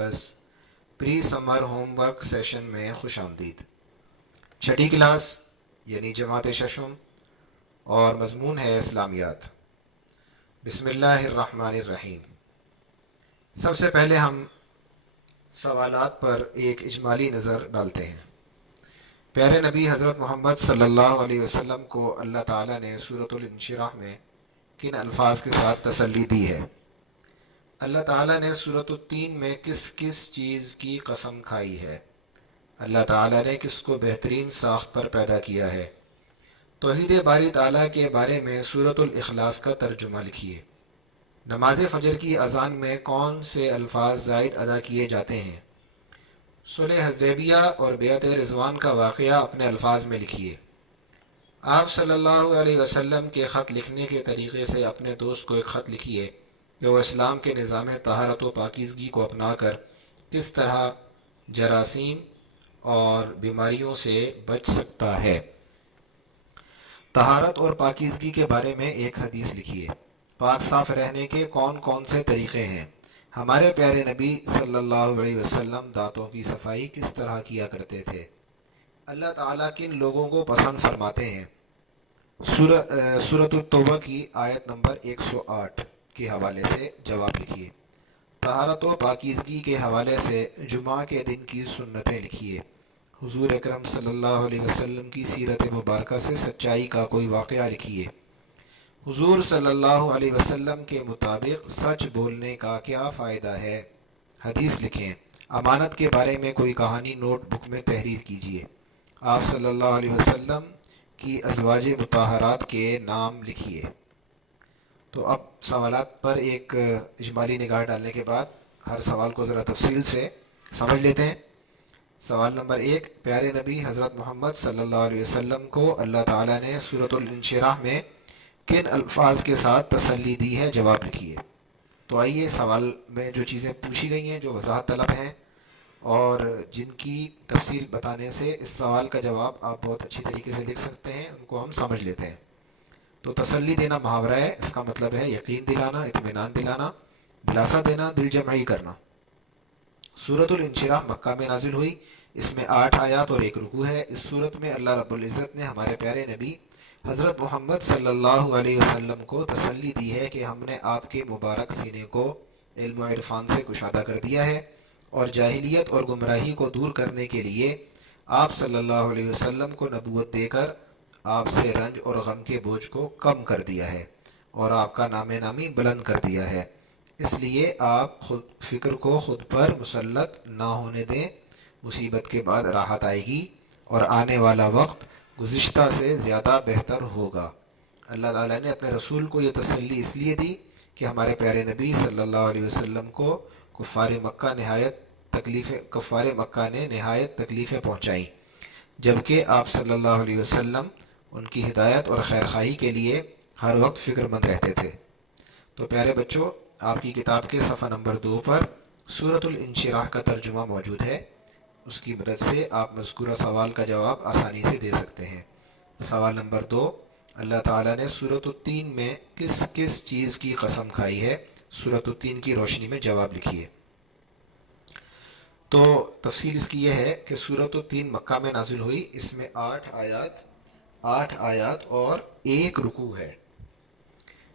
Campus پری سمر home work session میں خوش آمدید۔ چھٹی کلاس یعنی جماعت ششم اور مضمون ہے اسلامیات۔ بسم اللہ الرحمن الرحیم۔ سب سے پہلے ہم سوالات پر ایک اجمالی نظر ڈالتے ہیں۔ پیارے نبی حضرت محمد صلی اللہ علیہ وسلم کو اللہ تعالیٰ نے سورۃ الانشراح میں کن الفاظ کے ساتھ تسلی دی ہے؟ اللہ تعالیٰ نے سورۃ التین میں کس کس چیز کی قسم کھائی ہے؟ اللہ تعالیٰ نے کس کو بہترین ساخت پر پیدا کیا ہے؟ توحید باری تعالیٰ کے بارے میں سورۃ الاخلاص کا ترجمہ لکھیے۔ نماز فجر کی اذان میں کون سے الفاظ زائد ادا کیے جاتے ہیں؟ صلح حدیبیہ اور بیعت رضوان کا واقعہ اپنے الفاظ میں لکھیے۔ آپ صلی اللہ علیہ وسلم کے خط لکھنے کے طریقے سے اپنے دوست کو ایک خط لکھیے کہ وہ اسلام کے نظام طہارت و پاکیزگی کو اپنا کر کس طرح جراثیم اور بیماریوں سے بچ سکتا ہے۔ طہارت اور پاکیزگی کے بارے میں ایک حدیث لکھیے۔ پاک صاف رہنے کے کون کون سے طریقے ہیں؟ ہمارے پیارے نبی صلی اللہ علیہ وسلم دانتوں کی صفائی کس طرح کیا کرتے تھے؟ اللہ تعالیٰ کن لوگوں کو پسند فرماتے ہیں؟ سورۃ التوبہ کی آیت نمبر 108 کے حوالے سے جواب لکھیے۔ طہارت و پاکیزگی کے حوالے سے جمعہ کے دن کی سنتیں لکھیے۔ حضور اکرم صلی اللہ علیہ وسلم کی سیرت مبارکہ سے سچائی کا کوئی واقعہ لکھیے۔ حضور صلی اللہ علیہ وسلم کے مطابق سچ بولنے کا کیا فائدہ ہے؟ حدیث لکھیں۔ امانت کے بارے میں کوئی کہانی نوٹ بک میں تحریر کیجیے۔ آپ صلی اللہ علیہ وسلم کی ازواج مطہرات کے نام لکھیے۔ تو اب سوالات پر ایک اجمالی نگاہ ڈالنے کے بعد ہر سوال کو ذرا تفصیل سے سمجھ لیتے ہیں۔ سوال نمبر 1، پیارے نبی حضرت محمد صلی اللہ علیہ وسلم کو اللہ تعالیٰ نے سورۃ الانشراح میں کن الفاظ کے ساتھ تسلی دی ہے؟ جواب لکھیے۔ تو آئیے سوال میں جو چیزیں پوچھی گئی ہیں جو وضاحت طلب ہیں اور جن کی تفصیل بتانے سے اس سوال کا جواب آپ بہت اچھی طریقے سے لکھ سکتے ہیں، ان کو ہم سمجھ لیتے ہیں۔ تو تسلی دینا محاورہ ہے، اس کا مطلب ہے یقین دلانا، اطمینان دلانا، دلاسا دینا، دل جمعی کرنا۔ سورۃ الانشراح مکہ میں نازل ہوئی۔ اس میں 8 آیات اور 1 رکوع ہے۔ اس صورت میں اللہ رب العزت نے ہمارے پیارے نبی حضرت محمد صلی اللہ علیہ وسلم کو تسلی دی ہے کہ ہم نے آپ کے مبارک سینے کو علم و عرفان سے کشادہ کر دیا ہے اور جاہلیت اور گمراہی کو دور کرنے کے لیے آپ صلی اللہ علیہ وسلم کو نبوت دے کر آپ سے رنج اور غم کے بوجھ کو کم کر دیا ہے اور آپ کا نام نامی بلند کر دیا ہے۔ اس لیے آپ خود فکر کو خود پر مسلط نہ ہونے دیں۔ مصیبت کے بعد راحت آئے گی اور آنے والا وقت گزشتہ سے زیادہ بہتر ہوگا۔ اللہ تعالیٰ نے اپنے رسول کو یہ تسلی اس لیے دی کہ ہمارے پیارے نبی صلی اللہ علیہ وسلم کو کفار مکہ نے نہایت تکلیفیں پہنچائیں، جبکہ آپ صلی اللہ علیہ وسلم ان کی ہدایت اور خیر خواہی کے لیے ہر وقت فکر مند رہتے تھے۔ تو پیارے بچوں، آپ کی کتاب کے صفحہ نمبر 2 پر سورۃ الانشراح کا ترجمہ موجود ہے۔ اس کی مدد سے آپ مذکورہ سوال کا جواب آسانی سے دے سکتے ہیں۔ سوال نمبر 2، اللہ تعالیٰ نے سورۃ التین میں کس کس چیز کی قسم کھائی ہے؟ سورۃ التین کی روشنی میں جواب لکھیے۔ تو تفصیل اس کی یہ ہے کہ سورۃ التین مکہ میں نازل ہوئی۔ اس میں 8 آیات اور 1 رکوع ہے۔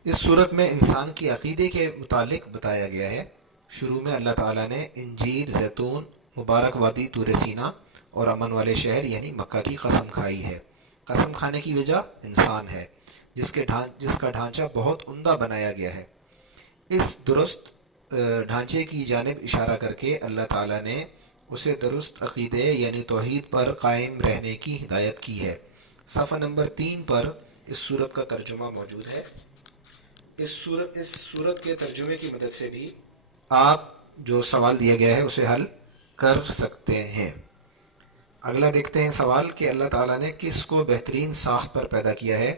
اس صورت میں انسان کی عقیدے کے متعلق بتایا گیا ہے۔ شروع میں اللہ تعالیٰ نے انجیر، زیتون، مبارک وادی طور سینا اور امن والے شہر یعنی مکہ کی قسم کھائی ہے۔ قسم کھانے کی وجہ انسان ہے جس کا ڈھانچہ بہت عمدہ بنایا گیا ہے۔ اس درست ڈھانچے کی جانب اشارہ کر کے اللہ تعالیٰ نے اسے درست عقیدے یعنی توحید پر قائم رہنے کی ہدایت کی ہے۔ صفحہ نمبر 3 پر اس صورت کا ترجمہ موجود ہے۔ اس صورت کے ترجمے کی مدد سے بھی آپ جو سوال دیا گیا ہے اسے حل کر سکتے ہیں۔ اگلا دیکھتے ہیں سوال کہ اللہ تعالیٰ نے کس کو بہترین ساخت پر پیدا کیا ہے؟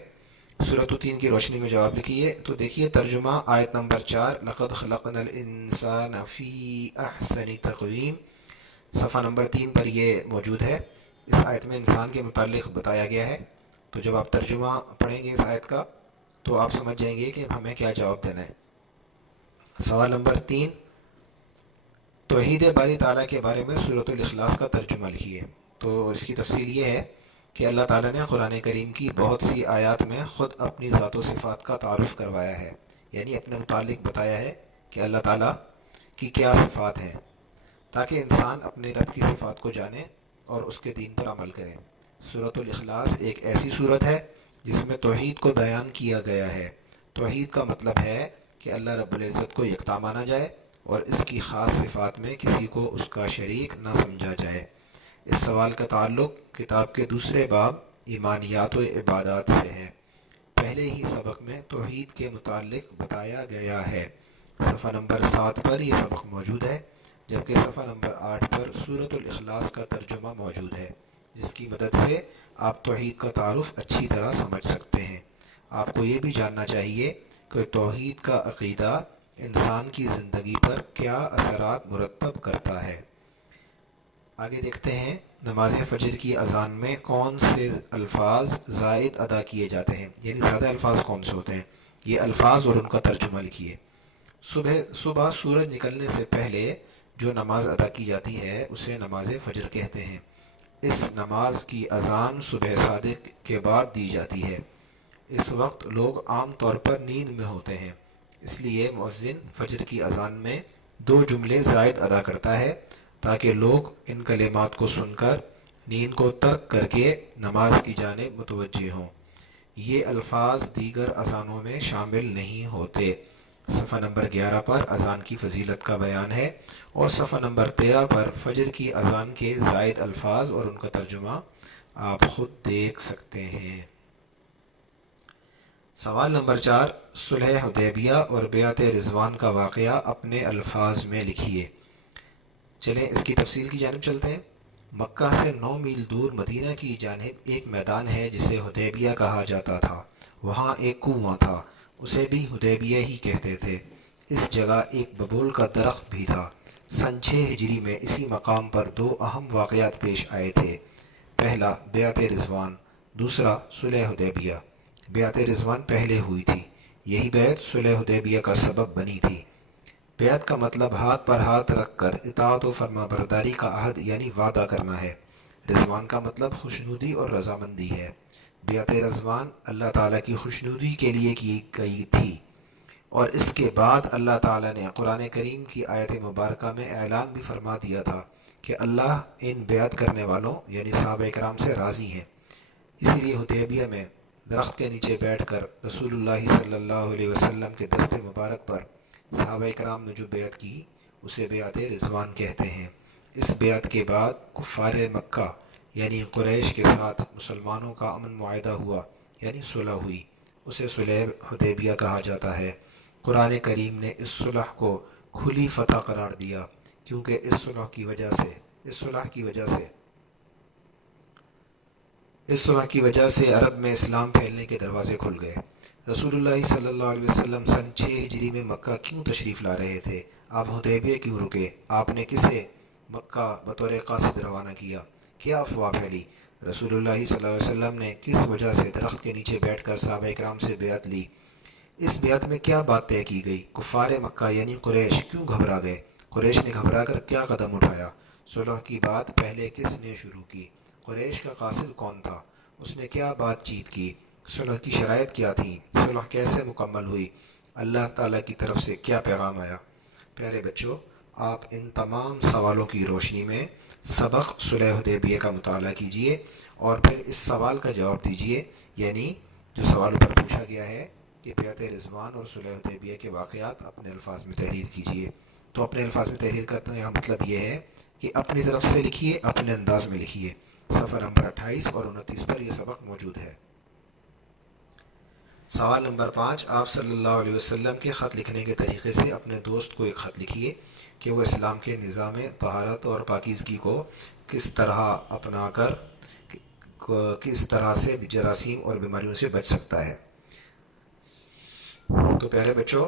سورۃ التین کی روشنی میں جواب لکھیے۔ تو دیکھیے ترجمہ آیت نمبر 4، لقد خلقنا الانسان فی احسن تقویم۔ صفحہ نمبر 3 پر یہ موجود ہے۔ اس آیت میں انسان کے متعلق بتایا گیا ہے۔ تو جب آپ ترجمہ پڑھیں گے اس آیت کا تو آپ سمجھ جائیں گے کہ ہمیں کیا جواب دینا ہے۔ سوال نمبر 3، توحید باری تعالیٰ کے بارے میں سورۃ الاخلاص کا ترجمہ لکھیے۔ تو اس کی تفصیل یہ ہے کہ اللہ تعالیٰ نے قرآن کریم کی بہت سی آیات میں خود اپنی ذات و صفات کا تعارف کروایا ہے، یعنی اپنے متعلق بتایا ہے کہ اللہ تعالیٰ کی کیا صفات ہیں، تاکہ انسان اپنے رب کی صفات کو جانے اور اس کے دین پر عمل کرے۔ سورۃ الاخلاص ایک ایسی صورت ہے جس میں توحید کو بیان کیا گیا ہے۔ توحید کا مطلب ہے کہ اللہ رب العزت کو یکتا مانا جائے اور اس کی خاص صفات میں کسی کو اس کا شریک نہ سمجھا جائے۔ اس سوال کا تعلق کتاب کے دوسرے باب ایمانیات و عبادات سے ہے۔ پہلے ہی سبق میں توحید کے متعلق بتایا گیا ہے۔ صفحہ نمبر 7 پر یہ سبق موجود ہے، جبکہ صفحہ نمبر 8 پر سورۃ الاخلاص کا ترجمہ موجود ہے، جس کی مدد سے آپ توحید کا تعارف اچھی طرح سمجھ سکتے ہیں۔ آپ کو یہ بھی جاننا چاہیے کہ توحید کا عقیدہ انسان کی زندگی پر کیا اثرات مرتب کرتا ہے۔ آگے دیکھتے ہیں نماز فجر کی اذان میں کون سے الفاظ زائد ادا کیے جاتے ہیں، یعنی زیادہ الفاظ کون سے ہوتے ہیں۔ یہ الفاظ اور ان کا ترجمہ لکھیے۔ صبح سورج نکلنے سے پہلے جو نماز ادا کی جاتی ہے اسے نماز فجر کہتے ہیں۔ اس نماز کی اذان صبح صادق کے بعد دی جاتی ہے۔ اس وقت لوگ عام طور پر نیند میں ہوتے ہیں، اس لیے مؤذن فجر کی اذان میں 2 جملے زائد ادا کرتا ہے تاکہ لوگ ان کلمات کو سن کر نیند کو ترک کر کے نماز کی جانب متوجہ ہوں۔ یہ الفاظ دیگر اذانوں میں شامل نہیں ہوتے۔ صفحہ نمبر 11 پر اذان کی فضیلت کا بیان ہے، اور صفحہ نمبر 13 پر فجر کی اذان کے زائد الفاظ اور ان کا ترجمہ آپ خود دیکھ سکتے ہیں۔ سوال نمبر 4، صلح حدیبیہ اور بیعت رضوان کا واقعہ اپنے الفاظ میں لکھیے۔ چلیں اس کی تفصیل کی جانب چلتے ہیں۔ مکہ سے 9 میل دور مدینہ کی جانب ایک میدان ہے جسے حدیبیہ کہا جاتا تھا۔ وہاں ایک کنواں تھا، اسے بھی حدیبیہ ہی کہتے تھے۔ اس جگہ ایک ببول کا درخت بھی تھا۔ سن 6 ہجری میں اسی مقام پر 2 اہم واقعات پیش آئے تھے۔ پہلا بیعت رضوان، دوسرا صلح حدیبیہ۔ بیعت رضوان پہلے ہوئی تھی، یہی بیعت صلح حدیبیہ کا سبب بنی تھی۔ بیعت کا مطلب ہاتھ پر ہاتھ رکھ کر اطاعت و فرما برداری کا عہد یعنی وعدہ کرنا ہے۔ رضوان کا مطلب خوشنودی اور رضامندی ہے۔ بیعت رضوان اللہ تعالیٰ کی خوشنودی کے لیے کی گئی تھی، اور اس کے بعد اللہ تعالیٰ نے قرآن کریم کی آیت مبارکہ میں اعلان بھی فرما دیا تھا کہ اللہ ان بیعت کرنے والوں یعنی صحابہ کرام سے راضی ہیں۔ اسی لیے حدیبیہ میں درخت کے نیچے بیٹھ کر رسول اللہ صلی اللہ علیہ وسلم کے دست مبارک پر صحابہ کرام نے جو بیعت کی اسے بیعت رضوان کہتے ہیں۔ اس بیعت کے بعد کفار مکہ یعنی قریش کے ساتھ مسلمانوں کا امن معاہدہ ہوا، یعنی صلح ہوئی، اسے صلح حدیبیہ کہا جاتا ہے۔ قرآن کریم نے اس صلح کو کھلی فتح قرار دیا، کیونکہ اس صلح کی وجہ سے عرب میں اسلام پھیلنے کے دروازے کھل گئے۔ رسول اللہ صلی اللہ علیہ وسلم سن 6 ہجری میں مکہ کیوں تشریف لا رہے تھے؟ آپ حدیبیہ کیوں رکے؟ آپ نے کسے مکہ بطور قاصد روانہ کیا؟ کیا افواہ پھیلی؟ رسول اللہ صلی اللہ علیہ وسلم نے کس وجہ سے درخت کے نیچے بیٹھ کر صحابہ کرام سے بیعت لی؟ اس بیعت میں کیا بات طے کی گئی؟ کفار مکہ یعنی قریش کیوں گھبرا گئے؟ قریش نے گھبرا کر کیا قدم اٹھایا؟ صلح کی بات پہلے کس نے شروع کی؟ قریش کا قاصد کون تھا؟ اس نے کیا بات چیت کی؟ صلح کی شرائط کیا تھیں؟ صلح کیسے مکمل ہوئی؟ اللہ تعالیٰ کی طرف سے کیا پیغام آیا؟ پیارے بچوں، آپ ان تمام سوالوں کی روشنی میں سبق صلح حدیبیہ کا مطالعہ کیجئے اور پھر اس سوال کا جواب دیجئے، یعنی جو سوالوں پر پوچھا گیا ہے کہ بیعت رضوان اور صلح حدیبیہ کے واقعات اپنے الفاظ میں تحریر کیجئے۔ تو اپنے الفاظ میں تحریر کرنے کا مطلب یہ ہے کہ اپنی طرف سے لکھیے، اپنے انداز میں لکھیے۔ صفحہ نمبر 28 اور 29 پر یہ سبق موجود ہے۔ سوال نمبر 5، آپ صلی اللہ علیہ وسلم کے خط لکھنے کے طریقے سے اپنے دوست کو ایک خط لکھیے کہ وہ اسلام کے نظام طہارت اور پاکیزگی کو کس طرح اپنا کر کس طرح سے جراثیم اور بیماریوں سے بچ سکتا ہے۔ تو پیارے بچوں،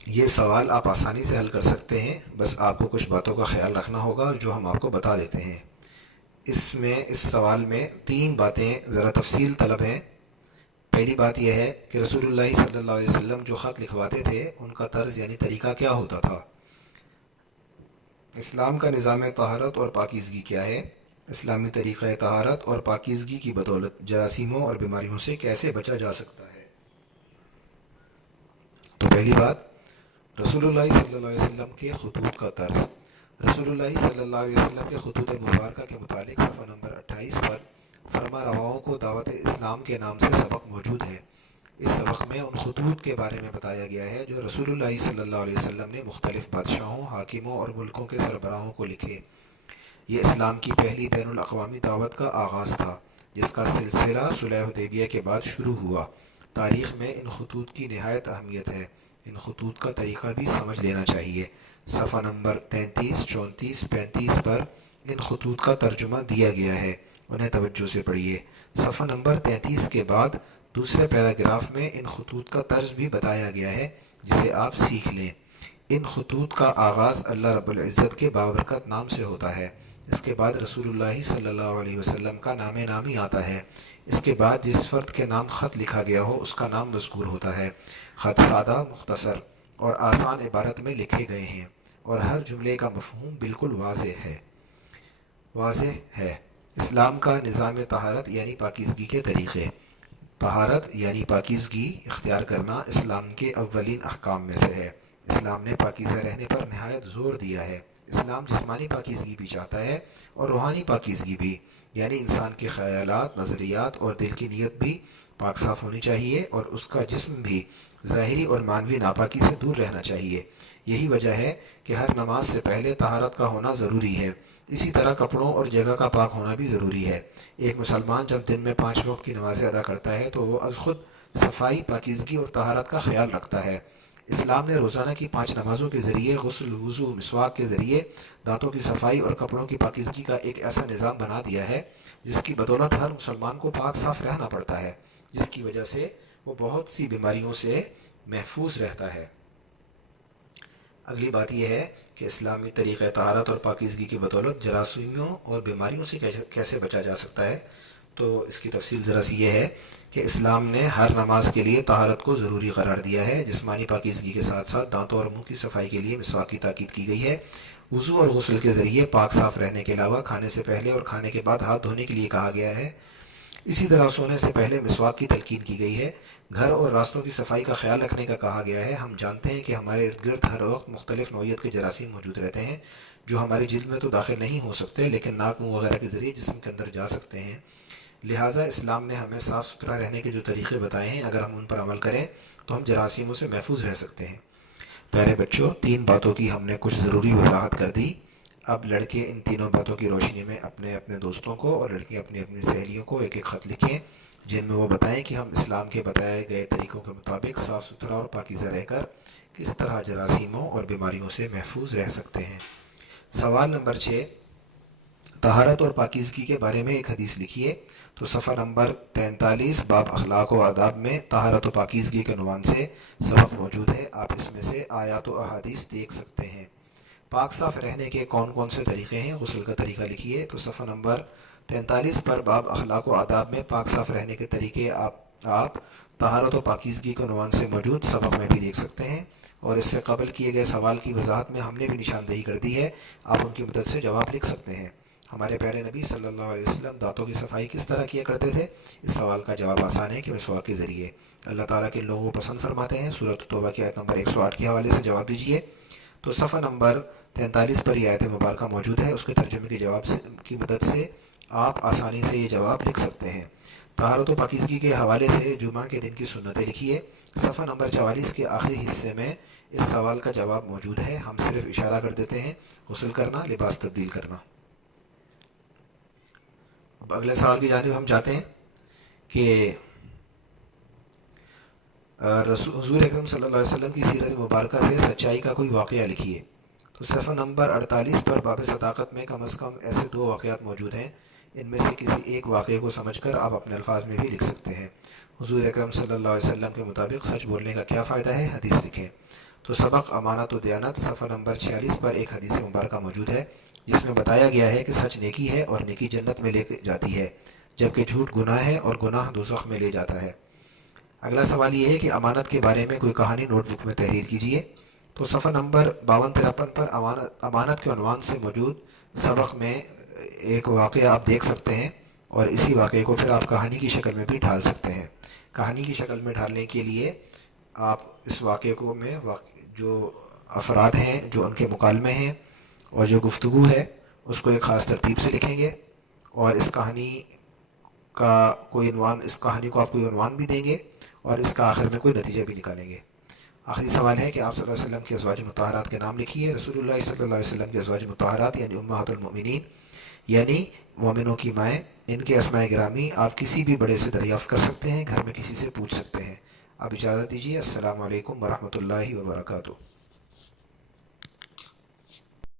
یہ سوال آپ آسانی سے حل کر سکتے ہیں، بس آپ کو کچھ باتوں کا خیال رکھنا ہوگا جو ہم آپ کو بتا دیتے ہیں۔ اس سوال میں 3 باتیں ذرا تفصیل طلب ہیں۔ پہلی بات یہ ہے کہ رسول اللہ صلی اللہ علیہ وسلم جو خط لکھواتے تھے ان کا طرز یعنی طریقہ کیا ہوتا تھا۔ اسلام کا نظام طہارت اور پاکیزگی کیا ہے؟ اسلامی طریقہ طہارت اور پاکیزگی کی بدولت جراثیموں اور بیماریوں سے کیسے بچا جا سکتا ہے؟ تو پہلی بات، رسول اللہ صلی اللہ علیہ وسلم کے خطوط کا طرز۔ رسول اللہ صلی اللہ علیہ وسلم کے خطوط مبارکہ کے متعلق صفحہ نمبر 28 پر فرما رواؤں کو دعوت اسلام کے نام سے سبق موجود ہے۔ اس سبق میں ان خطوط کے بارے میں بتایا گیا ہے جو رسول اللہ صلی اللہ علیہ وسلم نے مختلف بادشاہوں، حاکموں اور ملکوں کے سربراہوں کو لکھے۔ یہ اسلام کی پہلی بین الاقوامی دعوت کا آغاز تھا، جس کا سلسلہ صلح حدیبیہ کے بعد شروع ہوا۔ تاریخ میں ان خطوط کی نہایت اہمیت ہے۔ ان خطوط کا طریقہ بھی سمجھ لینا چاہیے۔ صفحہ نمبر 33، 34، 35 پر ان خطوط کا ترجمہ دیا گیا ہے، انہیں توجہ سے پڑھیے۔ صفحہ نمبر 33 کے بعد دوسرے پیراگراف میں ان خطوط کا طرز بھی بتایا گیا ہے، جسے آپ سیکھ لیں۔ ان خطوط کا آغاز اللہ رب العزت کے بابرکت نام سے ہوتا ہے۔ اس کے بعد رسول اللہ صلی اللہ علیہ وسلم کا نام نامی آتا ہے۔ اس کے بعد جس فرد کے نام خط لکھا گیا ہو اس کا نام مذکور ہوتا ہے۔ خط سادہ، مختصر اور آسان عبارت میں لکھے گئے ہیں، اور ہر جملے کا مفہوم بالکل واضح ہے۔ اسلام کا نظام طہارت یعنی پاکیزگی کے طریقے۔ طہارت یعنی پاکیزگی اختیار کرنا اسلام کے اولین احکام میں سے ہے۔ اسلام نے پاکیزہ رہنے پر نہایت زور دیا ہے۔ اسلام جسمانی پاکیزگی بھی چاہتا ہے اور روحانی پاکیزگی بھی، یعنی انسان کے خیالات، نظریات اور دل کی نیت بھی پاک صاف ہونی چاہیے، اور اس کا جسم بھی ظاہری اور معنوی ناپاکی سے دور رہنا چاہیے۔ یہی وجہ ہے کہ ہر نماز سے پہلے طہارت کا ہونا ضروری ہے۔ اسی طرح کپڑوں اور جگہ کا پاک ہونا بھی ضروری ہے۔ ایک مسلمان جب دن میں 5 وقت کی نمازیں ادا کرتا ہے تو وہ از خود صفائی، پاکیزگی اور طہارت کا خیال رکھتا ہے۔ اسلام نے روزانہ کی 5 نمازوں کے ذریعے غسل، وضو، مسواک کے ذریعے دانتوں کی صفائی اور کپڑوں کی پاکیزگی کا ایک ایسا نظام بنا دیا ہے جس کی بدولت ہر مسلمان کو پاک صاف رہنا پڑتا ہے، جس کی وجہ سے وہ بہت سی بیماریوں سے محفوظ رہتا ہے۔ اگلی بات یہ ہے کہ اسلامی طریقہ طہارت اور پاکیزگی کی بدولت جراثیموں اور بیماریوں سے کیسے بچا جا سکتا ہے۔ تو اس کی تفصیل ذرا سی یہ ہے کہ اسلام نے ہر نماز کے لیے طہارت کو ضروری قرار دیا ہے۔ جسمانی پاکیزگی کے ساتھ ساتھ دانتوں اور منہ کی صفائی کے لیے مسواک کی تاکید کی گئی ہے۔ وضو اور غسل کے ذریعے پاک صاف رہنے کے علاوہ کھانے سے پہلے اور کھانے کے بعد ہاتھ دھونے کے لیے کہا گیا ہے۔ اسی طرح سونے سے پہلے مسواک کی تلقین کی گئی ہے۔ گھر اور راستوں کی صفائی کا خیال رکھنے کا کہا گیا ہے۔ ہم جانتے ہیں کہ ہمارے ارد گرد ہر وقت مختلف نوعیت کے جراثیم موجود رہتے ہیں جو ہماری جلد میں تو داخل نہیں ہو سکتے لیکن ناک، منہ وغیرہ کے ذریعے جسم کے اندر جا سکتے ہیں۔ لہٰذا اسلام نے ہمیں صاف ستھرا رہنے کے جو طریقے بتائے ہیں، اگر ہم ان پر عمل کریں تو ہم جراثیموں سے محفوظ رہ سکتے ہیں۔ پیارے بچوں، 3 باتوں کی ہم نے کچھ ضروری وضاحت کر دی۔ اب لڑکے ان تینوں باتوں کی روشنی میں اپنے اپنے دوستوں کو اور لڑکیاں اپنی اپنی سہیلیوں کو ایک ایک خط لکھیں، جن میں وہ بتائیں کہ ہم اسلام کے بتائے گئے طریقوں کے مطابق صاف ستھرا اور پاکیزہ رہ کر کس طرح جراثیموں اور بیماریوں سے محفوظ رہ سکتے ہیں۔ سوال نمبر 6، طہارت اور پاکیزگی کے بارے میں ایک حدیث لکھیے۔ تو صفحہ نمبر 43 باب اخلاق و آداب میں طہارت و پاکیزگی کے عنوان سے سبق موجود ہے۔ آپ اس میں سے آیات و احادیث دیکھ سکتے ہیں۔ پاک صاف رہنے کے کون کون سے طریقے ہیں؟ غسل کا طریقہ لکھیے۔ تو صفحہ نمبر 43 پر باب اخلاق و آداب میں پاک صاف رہنے کے طریقے آپ طہارت و پاکیزگی کے عنوان سے موجود سبق میں بھی دیکھ سکتے ہیں، اور اس سے قبل کیے گئے سوال کی وضاحت میں ہم نے بھی نشاندہی کر دی ہے۔ آپ ان کی مدد سے جواب لکھ سکتے ہیں۔ ہمارے پیارے نبی صلی اللہ علیہ وسلم دانتوں کی صفائی کس طرح کیا کرتے تھے؟ اس سوال کا جواب آسان ہے کہ مسواک کے ذریعے۔ اللہ تعالیٰ کے لوگوں کو پسند فرماتے ہیں۔ سورۃ توبہ کی آیت نمبر 108 کے حوالے سے جواب دیجیے۔ تو صفحہ نمبر 43 پر یہ آیت مبارکہ موجود ہے، اس کے ترجمے کے جواب کی مدد سے آپ آسانی سے یہ جواب لکھ سکتے ہیں۔ طہارت و پاکیزگی کے حوالے سے جمعہ کے دن کی سنتیں لکھیے۔ صفحہ نمبر 44 کے آخری حصے میں اس سوال کا جواب موجود ہے، ہم صرف اشارہ کر دیتے ہیں۔ غسل کرنا، لباس تبدیل کرنا۔ اب اگلے سوال کی جانب ہم جاتے ہیں کہ حضور اکرم صلی اللہ علیہ وسلم کی سیرت مبارکہ سے سچائی کا کوئی واقعہ لکھیے۔ تو صفحہ نمبر 48 پر باب صداقت میں کم از کم ایسے 2 واقعات موجود ہیں، ان میں سے کسی ایک واقعے کو سمجھ کر آپ اپنے الفاظ میں بھی لکھ سکتے ہیں۔ حضور اکرم صلی اللہ علیہ وسلم کے مطابق سچ بولنے کا کیا فائدہ ہے؟ حدیث لکھیں۔ تو سبق امانت و دیانت صفحہ نمبر 46 پر ایک حدیث مبارکہ موجود ہے جس میں بتایا گیا ہے کہ سچ نیکی ہے اور نیکی جنت میں لے جاتی ہے، جبکہ جھوٹ گناہ ہے اور گناہ دوزخ میں لے جاتا ہے۔ اگلا سوال یہ ہے کہ امانت کے بارے میں کوئی کہانی نوٹ بک میں تحریر کیجیے۔ تو صفحہ نمبر 52-53 پر امانت کے عنوان سے موجود سبق میں ایک واقعہ آپ دیکھ سکتے ہیں، اور اسی واقعے کو پھر آپ کہانی کی شکل میں بھی ڈھال سکتے ہیں۔ کہانی کی شکل میں ڈھالنے کے لیے آپ اس واقعے کو میں جو افراد ہیں جو ان کے مکالمے ہیں اور جو گفتگو ہے اس کو ایک خاص ترتیب سے لکھیں گے، اور اس کہانی اس کہانی کو آپ کوئی عنوان بھی دیں گے، اور اس کا آخر میں کوئی نتیجہ بھی نکالیں گے۔ آخری سوال ہے کہ آپ صلی اللہ علیہ وسلم کے ازواج مطہرات کے نام لکھیے۔ رسول اللہ صلی اللہ علیہ وسلم کے ازواج مطہرات یعنی امہات المؤمنین، یعنی مومنوں کی مائیں، ان کے اسماء گرامی آپ کسی بھی بڑے سے دریافت کر سکتے ہیں، گھر میں کسی سے پوچھ سکتے ہیں۔ اب اجازت دیجیے، السلام علیکم ورحمۃ اللہ وبرکاتہ۔